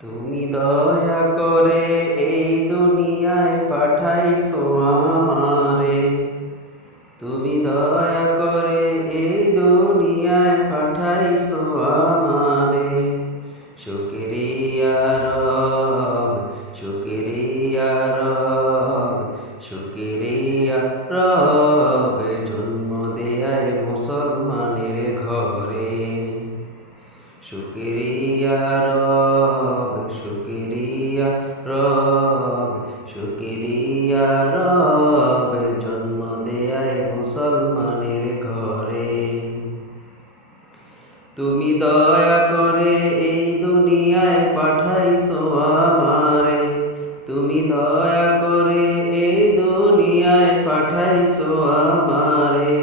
তুমি দয়া করে এই দুনিয়ায় পাঠাইছো আমারে। তুমি দয়া করে এই দুনিয়ায় পাঠাইছো আমারে। শুকরিয়া রব, শুকরিয়া রব, শুকরিয়া রব, জন্ম দেয়ায় মুসলমানের ঘরে। শুকরিয়া রব, শুকরিয়া রব, শুকরিয়া রব, জন্ম দেয়ায় মুসলমানের ঘরে। তুমি দয়া করে এই দুনিয়ায় পাঠাইছো আমারে। তুমি দয়া করে এই দুনিয়ায় পাঠাইছো আমারে।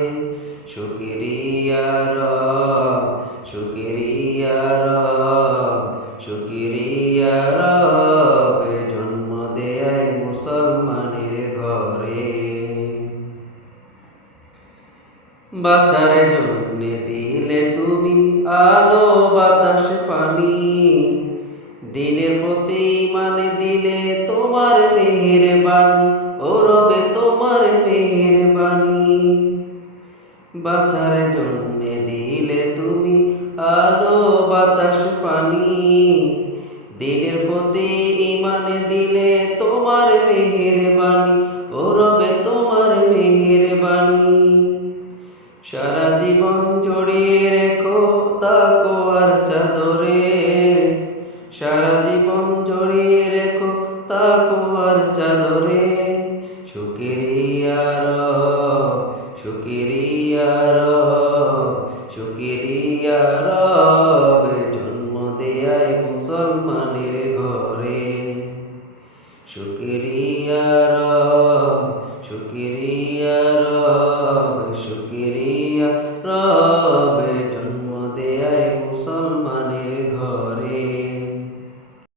শুকরিয়া রব, শুকরিয়া রব, শুকরিয়া রব, জন্ম দেয়ায় মুসলমানের ঘরে। বাঁচার জন্যে দিলে তুমি আলো বাতাস পানি। দিনের প্রতি মানে দিলে তোমার মেহেরবানি, ও রবে তোমার মেহেরবানি। বাঁচার জন্যে দিলে তুমি আলো বাতাস পানি। দিনের প্রতি ইমানে দিলে তোমার মেহেরবানি, ও রবে তোমার মেহেরবানি। সারা জীবন জড়িয়ে রেখো তাকওয়ার চাদরে। সারা জীবন জড়িয়ে রেখো তাকওয়ার চাদরে। শুকরিয়া রব, শুকরিয়া রব, শুকরিয়া রব, জন্ম দেয়ায় মুসলমানের ঘরে। শুকরিয়া রব, শুকরিয়া